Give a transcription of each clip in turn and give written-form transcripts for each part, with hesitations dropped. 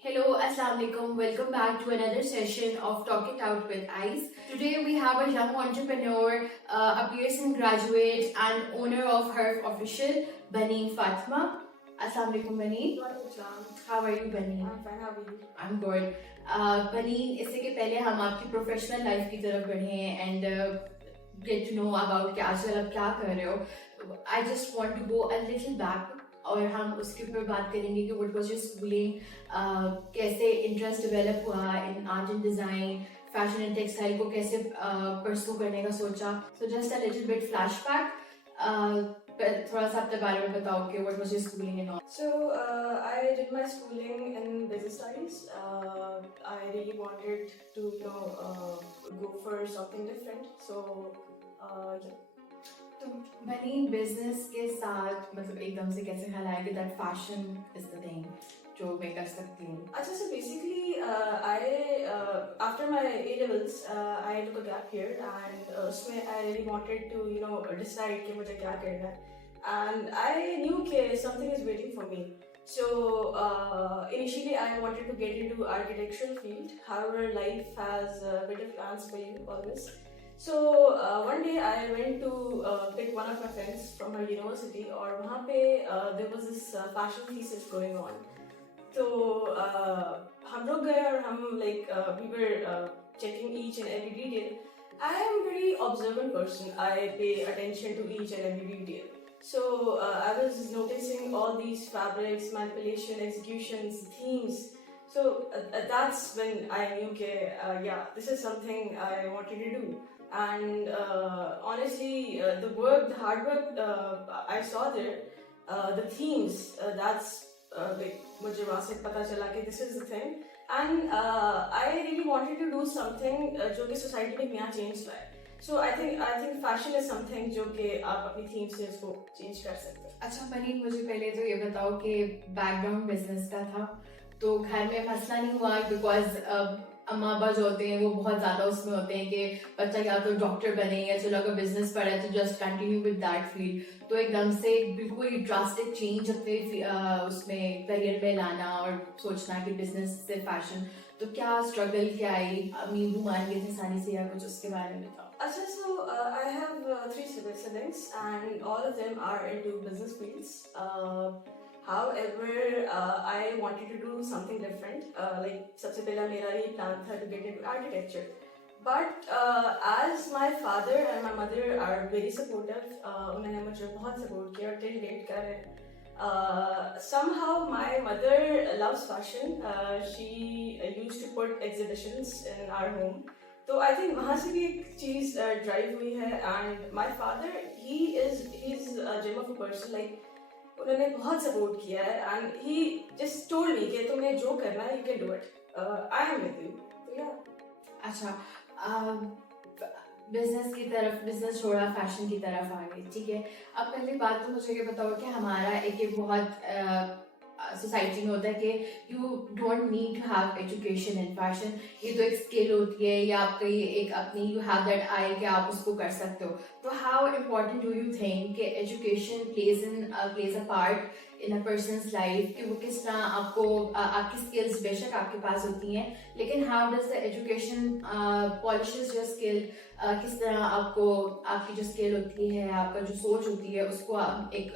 Hello, Assalamu alaikum. Welcome back to another session of Talking Out with Ice. Today we have a young entrepreneur, a Pearson graduate and owner of her official, Baneen Fatima. Assalamu alaikum, Baneen. How are you, Baneen? I'm fine. How are you? I'm good. Baneen, इससे के पहले हम आपकी professional life की तरफ बढ़े and get to know about कि आजकल आप क्या कर रहे हो. I just want to go a little back और हम उसके ऊपर बात करेंगे कि what was your schooling, कैसे इंटरेस्ट डेवलप हुआ इन art and design, fashion and textile को कैसे परस्यू करने का सोचा. So just a little bit flashback, थोड़ा सा अपने बारे में बताओ कि what was your schooling and all. So, I did my schooling in business studies. I really wanted to, go for something different. So, yeah. तो बनीन बिजनेस के साथ मतलब एकदम से कैसे ख्याल आया कि that fashion is the thing जो मैं कर सकती हूँ. अच्छा, so basically, after my A levels, I took a gap year, and उसमें I really wanted to, decide कि मुझे क्या करना है, and I knew that something is waiting for me. So initially, I wanted to get into architectural field. However, life has better plans for you always. So one day I went to pick one of my friends from her university, और वहाँ पे there was this fashion thesis going on. तो हम लोग गए और हम we were checking each and every detail. I am a very observant person. I pay attention to each and every detail. So I was noticing all these fabrics, manipulation, executions, themes. So that's when I knew that this is something I wanted to do. And honestly, the hard work I saw there, the themes, that's मुझे वहाँ से पता चला कि this is the thing, and I really wanted to do something जो कि society में नया change लाए. So I think fashion is something जो कि आप अपनी theme से उसको change कर सकते हैं. अच्छा बनीन, मुझे पहले तो ये बताओ कि बैकग्राउंड बिजनेस का था तो घर में मसला नहीं हुआ बिकॉज अम्मा अब्बा जो होते हैं वो बहुत ज़्यादा उसमें होते हैं कि बच्चा या तो डॉक्टर बने या चलो अगर बिजनेस पढ़ा है तो just continue with that field. तो एकदम से बिल्कुल ड्रास्टिक चेंज अपने उसमें करियर में लाना और सोचना कि बिजनेस से फैशन, तो क्या स्ट्रगल क्या आई, नींबू मान गए थे आसानी से या कुछ उसके बारे में बताओ. अच्छा, so I have 3 siblings, and all of them are into business fields. However, I wanted to do something different. सबसे पहला मेरा ये plan था to get into architecture. But as my father and my mother are very supportive, उन्होंने मुझे बहुत support किया और till date कर रहे हैं. Somehow my mother loves fashion. She used to put exhibitions in our home. तो I think वहाँ से भी एक चीज़ drive हुई है. And my father, he's a gem of a person. उन्होंने बहुत सपोर्ट किया है, and he just told me कि तुम्हें जो करना है you can do it. I am with you. तो yeah. अच्छा, बिजनेस छोड़ा फैशन की तरफ आ गई, ठीक है. अब पहली बात तो मुझे ये बताओ कि हमारा एक बहुत सोसाइटी में होता है कि you don't need to have education in fashion. ये तो एक स्किल होती है या आपकी एक अपनी यू हैव दैट आई कि आप उसको कर सकते हो. तो how important do you think कि education plays a part in a person's life, कि वो किस तरह आपको आपकी स्किल्स बेशक आपके पास होती हैं लेकिन how does the education polishes your skill, किस तरह आपको आपकी जो स्किल होती है, आपका जो सोच होती है उसको एक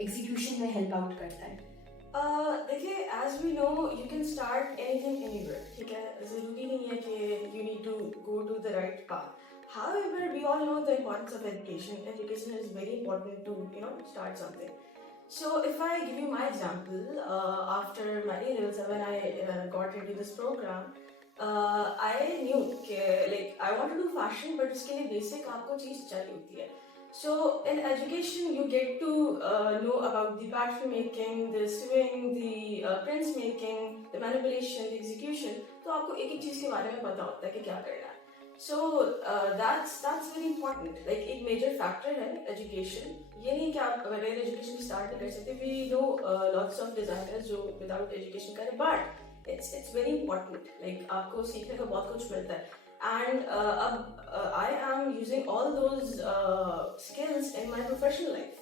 एग्जीक्यूशन में हेल्प आउट करता है. देखिए, as we know, you can start anything anywhere. ठीक है, ज़रूरी नहीं है कि you need to go to the right path. However, we all know the importance of education. Education is very important to start something. So if I give you my example, after my A levels, when I got into this program, I knew that I want to do fashion, but उसके लिए basic आपको चीज़ चाहिए होती है. So in education, you get to know about the pattern making, the sewing, the prints making, the manipulation, the execution. तो आपको एक एक चीज़ के बारे में पता होता है कि क्या करना है. So that's very important. एक major factor है education. ये नहीं कि आप बगैर education की start नहीं कर सकते. We know lots of designers जो without education करें, but it's very important. आपको सीखने का बहुत कुछ मिलता है. And I am using all those skills in my professional life.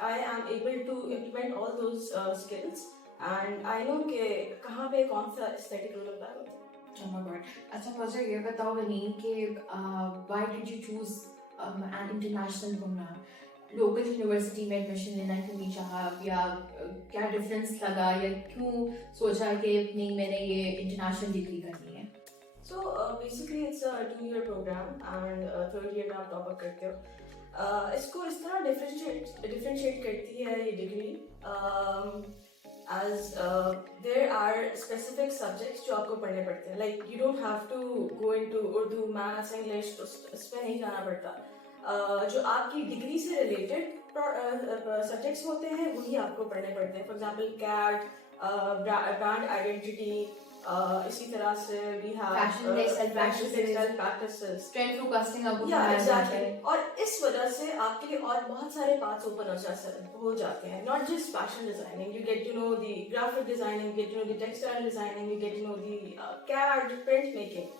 I am able to implement all those skills and I know कि कहाँ पे कौन सा एस्थेटिक रोल अप्लाई होता है. Oh my God. अच्छा मुझे ये बताओ बनीन कि why did you choose an international program? Local university में एडमिशन लेना क्यों नहीं चाहा, या क्या डिफरेंस लगा, या क्यों सोचा कि नहीं मैंने ये इंटरनेशनल डिग्री करनी है? So basically it's a 2-year program and third year में आप टॉप अप करते हो. इसको इस तरह डिफरेंशिएट करती है ये degree as there are specific subjects जो आपको पढ़ने पड़ते हैं. Like you don't have to go into Urdu, Maths, English, उसमें नहीं जाना पड़ता. जो आपकी डिग्री से रिलेटेड सब्जेक्ट्स होते हैं वही आपको पढ़ने पड़ते हैं. For example CAD, brand identity, इसी तरह से we have Fashion textile practices, trend forecasting आपको yeah पढ़ाया जाता exactly. है। और इस वजह से आपके लिए और बहुत सारे पार्ट्स ओपन हो जाते हैं. Not just fashion designing, you get to know the graphic designing, you get to know the textile designing, you get to know the CAD print making.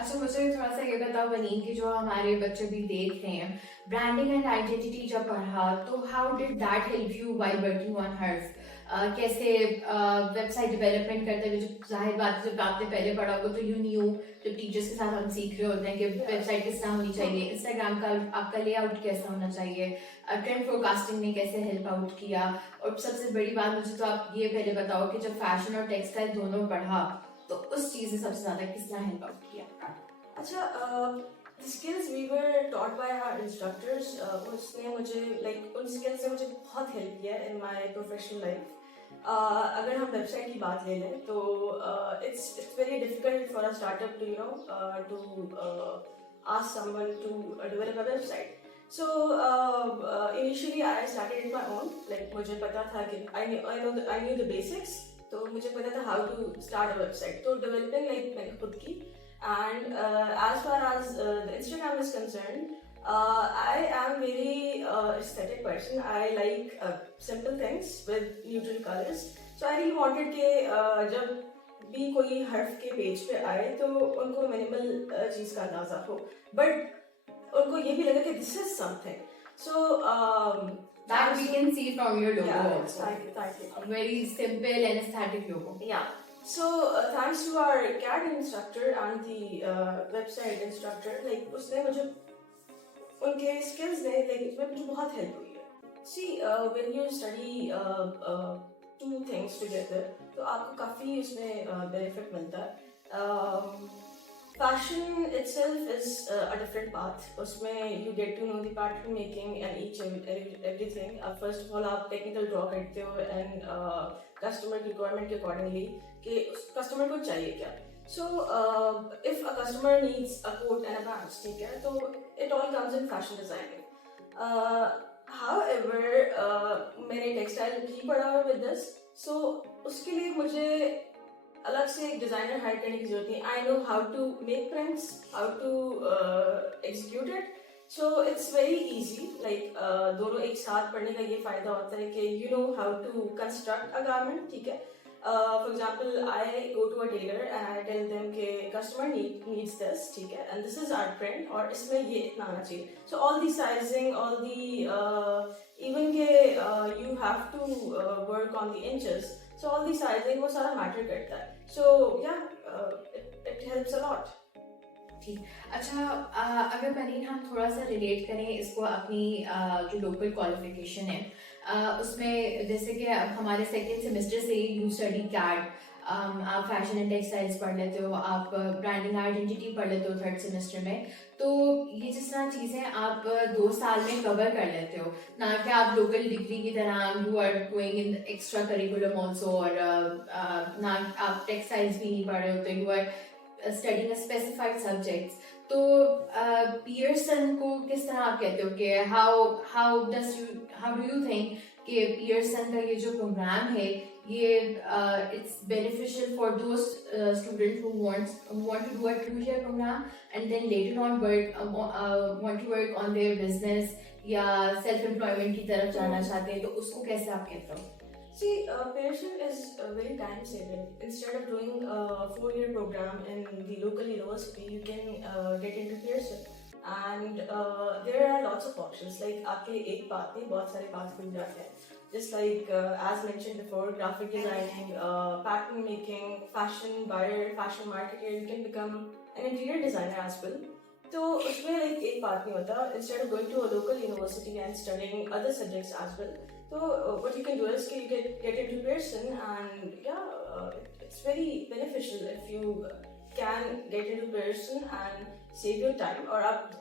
अच्छा मुझे थोड़ा सा ये बताओ बनीन कि जो हमारे बच्चे भी देख रहे हैं, ब्रांडिंग एंड आइडेंटिटी जब पढ़ा तो how did that help you while working on हर्फ? कैसे वेबसाइट डेवलपमेंट करते हुए, जो जाहिर बात है जब आपने पहले पढ़ा होगा तो यू न्यू, जब टीचर्स के साथ हम सीख रहे होते हैं कि वेबसाइट किस तरह होनी चाहिए, इंस्टाग्राम का आपका लेआउट कैसा होना चाहिए, ट्रेंड फोरकास्टिंग ने कैसे हेल्प आउट किया, और सबसे बड़ी बात मुझे तो आप ये पहले बताओ कि जब फैशन और टेक्सटाइल दोनों पढ़ा तो उस चीज से सबसे ज्यादा किस तरह हेल्प आउट किया? अच्छा, the skills we were taught by our instructors, उसने मुझे उन skills से मुझे बहुत help किया in my professional life. अगर हम वेबसाइट की बात ले लें तो it's very difficult for a startup to ask someone to develop a website. So initially I started it my own. मुझे पता था कि I knew the basics. तो मुझे पता था how to start a website. तो developing मैंने खुद की. And as far as the Instagram is concerned, I am very aesthetic person. I like simple things with neutral colors. So I really wanted कि जब भी कोई हर्फ के पेज पे आए तो उनको मिनिमल चीज का अंदाजा हो, बट उनको ये भी लगे कि this is something. So that we can see from your logo also. Thank you. A very simple and aesthetic logo. Yeah. So thanks to our CAD instructor and the website instructor, उसने मुझे उनके skills ने उसमें मुझे बहुत help हुई है. See, when you study two things together, तो आपको काफी उसमें benefit मिलता है. Fashion itself is a different path. उसमें you get to know the pattern making and each and everything. First of all, आप technical draw करते हो and customer requirement के accordingly कि customer को चाहिए क्या. So if a customer needs a coat and a pants, ठीक है, तो it all comes in fashion designing. However, मैंने textile ही पढ़ा हुआ with this, so उसके लिए मुझे अलग से एक डिजाइनर हायर करने की जरूरत नहीं. I know how to make prints, how to execute it, so it's very easy. दोनों एक साथ पढ़ने का ये फायदा होता है कि you know how to construct a garment. ठीक है, for example I go to a tailor and I tell them के कस्टमर नीड्स दिस, ठीक है, and this is our print और इसमें ये इतना आना चाहिए. So all the sizing, all the even के you have to work on the inches, so all the sizing वो सारा मैटर करता है. So yeah, it helps a lot. ठीक. अच्छा, अगर बनीन हम थोड़ा सा रिलेट करें इसको अपनी जो लोकल क्वालिफिकेशन है उसमें, जैसे कि अब हमारे सेकेंड सेमेस्टर से यू स्टडी कैड, आप फैशन एंड टेक्सटाइल्स पढ़ लेते हो, आप ब्रांडिंग आइडेंटिटी पढ़ लेते हो थर्ड सेमेस्टर में, तो ये जिस तरह चीज़ें आप 2 साल में कवर कर लेते हो, ना कि आप लोकल डिग्री की तरह you are going in extra curriculum also, और ना आप टेक्सटाइल्स भी नहीं पढ़ रहे होते, you are studying a specified subjects. तो पियर्सन को किस तरह आप कहते हो कि हाउ डू यू थिंक कि पियर्सन का ये जो प्रोग्राम है ये it's beneficial for those students who want to do a 2-year program and then later on want to work on their business या self employment की तरफ जाना चाहते हैं, तो उसको कैसे आप कहते हो? See, Pearson is very time saving. Instead of doing a 4-year program in the local university, you can get into Pearson. And there are lots of options. आपके लिए एक path नहीं, बहुत सारे paths खुल जाते हैं. just like as mentioned before, graphic designing, pattern making, fashion buyer, fashion marketer, you can become an interior designer as well. तो उसमें like एक बात नहीं होता, instead of going to a local university and studying other subjects as well, so what you can do is you get into Pearson, and yeah, it's very beneficial if you can get into Pearson and save your time, or आप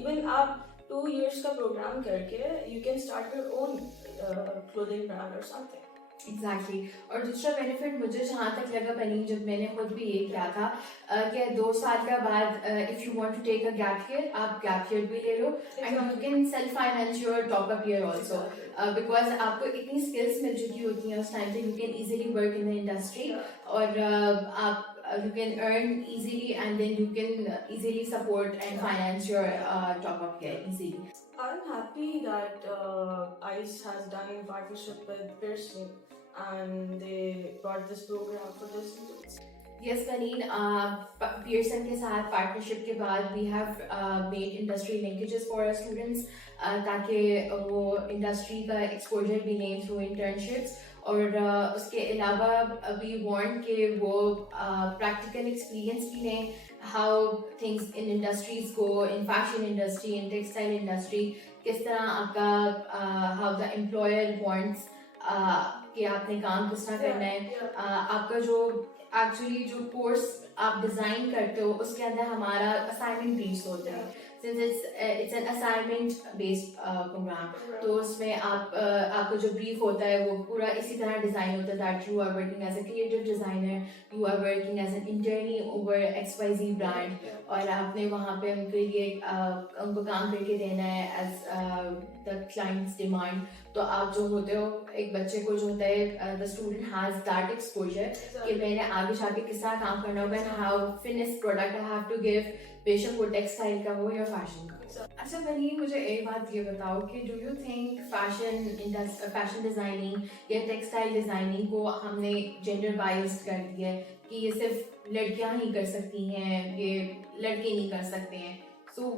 even आप 2 years का program करके you can start your own clothing brand or something. Exactly और दूसरा benefit मुझे जहाँ तक लगा बनीन, जब मैंने खुद भी ये किया था कि 2 साल का बाद if you want to take a gap year, आप गैप ईयर भी ले लो and you can self finance your top up year also, because आपको इतनी स्किल्स मिल चुकी होती हैं उस टाइम पे, you can easily work in the industry और आप you can earn easily and then you can easily support and finance your top up year easily. I'm happy that ICE has done a partnership with Pearson and they brought this program for the students. Yes, Baneen, Pearson के साथ partnership के बाद we have made industry linkages for our students ताकि वो industry का exposure भी लें through internships, और उसके अलावा we want कि वो practical experience भी लें, how things in industries go, in fashion industry, in textile industry, किस तरह आपका how the employer wants कि आपने काम किस तरह करना है, आपका जो एक्चुअली जो कोर्स आप डिज़ाइन करते हो उसके अंदर हमारा असाइनमेंट बेस्ड होता है, since it's an assignment based program, तो उसमें आपको जो ब्रीफ होता है वो पूरा इसी तरह डिज़ाइन होता है that you are working as a creative designer, you are working as an internee over XYZ brand, और आपने वहाँ पे उनके लिए उनको काम करके देना है एज द क्लाइंट्स डिमांड, तो आप जो होते हो एक बच्चे को जो होता है the student has that exposure कि मैंने आगे जाके किस तरह काम करना होगा and how finished product I have to give, बेशक वो टेक्सटाइल का हो या फैशन का। अच्छा बनीन, मुझे एक बात ये बताओ कि do you think fashion designing या टेक्सटाइल डिज़ाइनिंग को हमने जेंडर बाइस्ड कर दिया है कि ये सिर्फ लड़कियां ही कर सकती हैं, ये लड़के नहीं कर सकते हैं, सो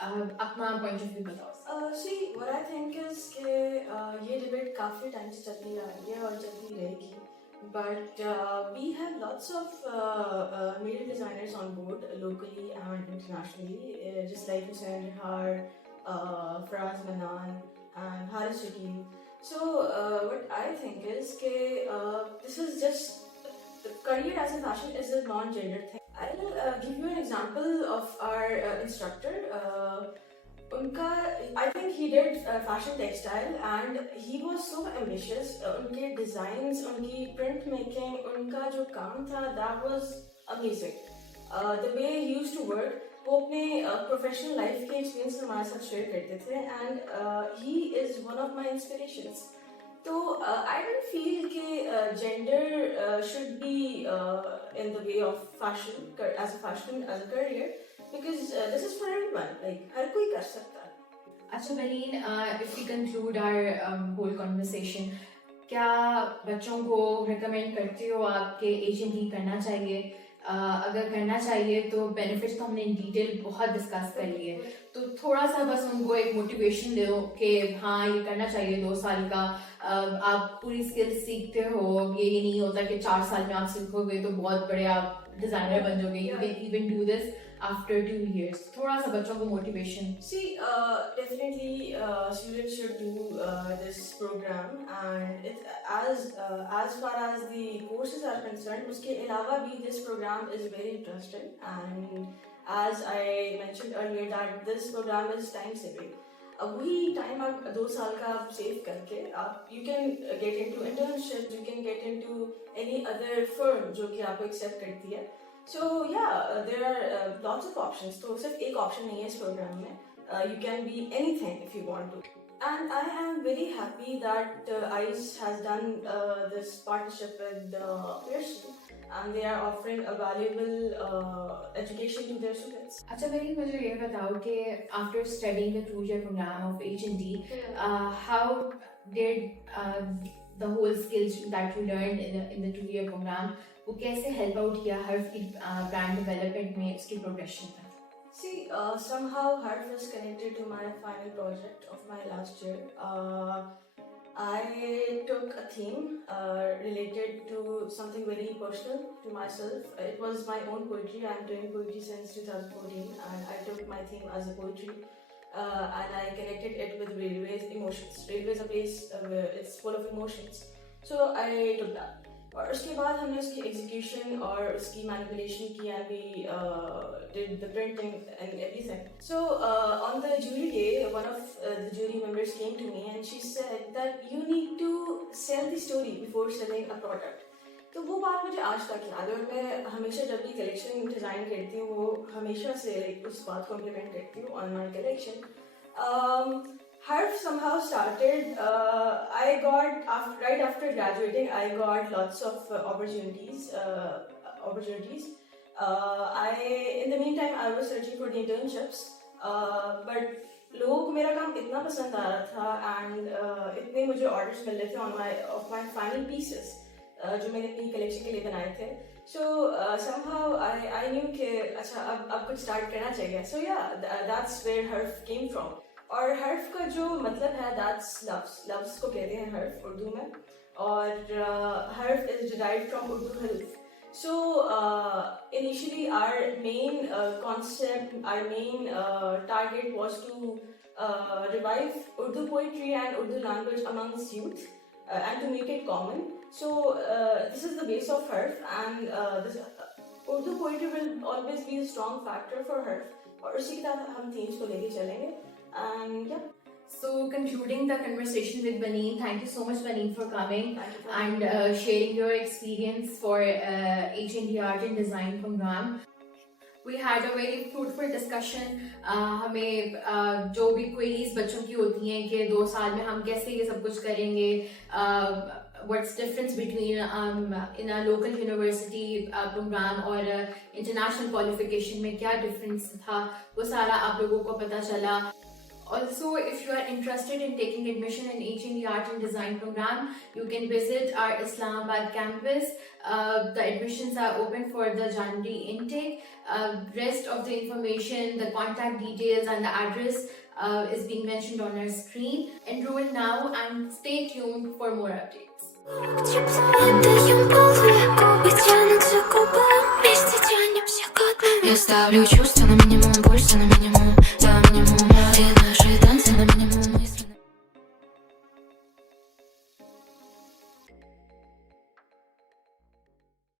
अपना पॉइंट ऑफ व्यू बताओ। See, what I think is कि ये डिबेट काफ़ी टाइम से चलती आ रही है और चलती रहेगी, but we have lots of male designers on board locally and internationally, just like Hussein Rihar, Faraz Manan and Haris Shakil. So what I think is that this is just the career as a fashion is a non-gender thing. I'll give you an example of our instructor. उनका I think he did fashion textile and he was so ambitious. उनके designs, उनकी print making, उनका जो काम था that was amazing. The way he used to work, वो अपने professional life के experience हमारे साथ share करते थे and he is one of my inspirations. तो I don't feel कि gender should be in the way of fashion as a career. Because this is for everyone, like हर कोई कर सकता है। अच्छा बनीन, if we conclude our whole conversation, क्या बच्चों को recommend करते हो आपके एजेंट ही करना चाहिए? अगर करना चाहिए तो बेनिफिट्स तो हमने इन डिटेल बहुत डिस्कस कर लिए, तो थोड़ा सा बस उनको एक मोटिवेशन दो कि हाँ ये करना चाहिए, 2 साल का आप पूरी स्किल्स सीखते हो, ये नहीं होता कि 4 साल में आप सीखोगे तो बहुत बड़े आप डिजाइनर बन जाओगे, you can even do this after 2 years. थोड़ा सा बच्चों को motivation. See, definitely students should do this program, and it as far as the courses are concerned, उसके अलावा भी this program is very interesting, and as I mentioned earlier that this program is time saving. अब वही time आप 2 साल का आप save करके आप you can get into internships, you can get into any other firm जो कि आपको accept करती है. So yeah, there are lots of options. तो सिर्फ एक option नहीं है इस program में. You can be anything if you want to. And I am very happy that ICE has done this partnership with Pearson, and they are offering a valuable education to their students. अच्छा मेरी मुझे ये बताओ कि after studying the 2-year program of H&D, how did the whole skills that you learned in the 2-year program वो कैसे help out किया हर्फ की ब्रांड डेवलपमेंट में, उसकी प्रोग्रेशन में? See, somehow Harf is connected to my final project of my last year. I took a theme related to something very personal to myself. It was my own poetry. I'm doing poetry since 2014, and I took my theme as a poetry. And I connected it with railways emotions. Railways a place where it's full of emotions. So I took that. और उसके बाद हमने उसकी execution और उसकी manipulation की and we did the printing and everything. So on the jury day, one of the jury members came to me and she said that you need to sell the story before selling a product. तो वो बात मुझे आज तक याद है और मैं हमेशा जब भी कलेक्शन डिज़ाइन करती हूँ वो हमेशा से उस बात को इम्प्लीमेंट करती हूँ on my collection. Harf somehow started. I got right after graduating. I got lots of opportunities. In the meantime, I was searching for the internships. But लोगों को मेरा काम इतना पसंद आ रहा था and इतने मुझे orders मिल रहे थे of my final pieces जो मैंने अपनी collection के लिए बनाए थे. So somehow I knew कि अच्छा अब कुछ start करना चाहिए. So yeah, that's where Harf came from. और हर्फ का जो मतलब है that's loves को कहते हैं हर्फ उर्दू में और हर्फ is derived from Urdu hilf. So initially our main concept, our main target was to revive Urdu poetry and Urdu language amongst youth and to make it common. So this is the base of Harf and this Urdu poetry will always be a strong factor for Harf और उसी के साथ हम themes को लेके चलेंगे. And yeah. So concluding the conversation with Baneen, thank you so much Baneen for coming and me. sharing your experience for HND Art and Design program. We had a very fruitful discussion. हमें जो भी queries बच्चों की होती हैं कि 2 साल में हम कैसे ये सब कुछ करेंगे, what's difference between in a local university program और international qualification में क्या difference था, वो सारा आप लोगों को पता चला. Also, if you are interested in taking admission in HND Art and Design program, you can visit our Islamabad campus. The admissions are open for the January intake. Rest of the information, the contact details and the address is being mentioned on our screen. Enroll now and stay tuned for more updates. Я ставлю чувства на минимум, пульса на минимум, за минимум. Все наши танцы на минимум.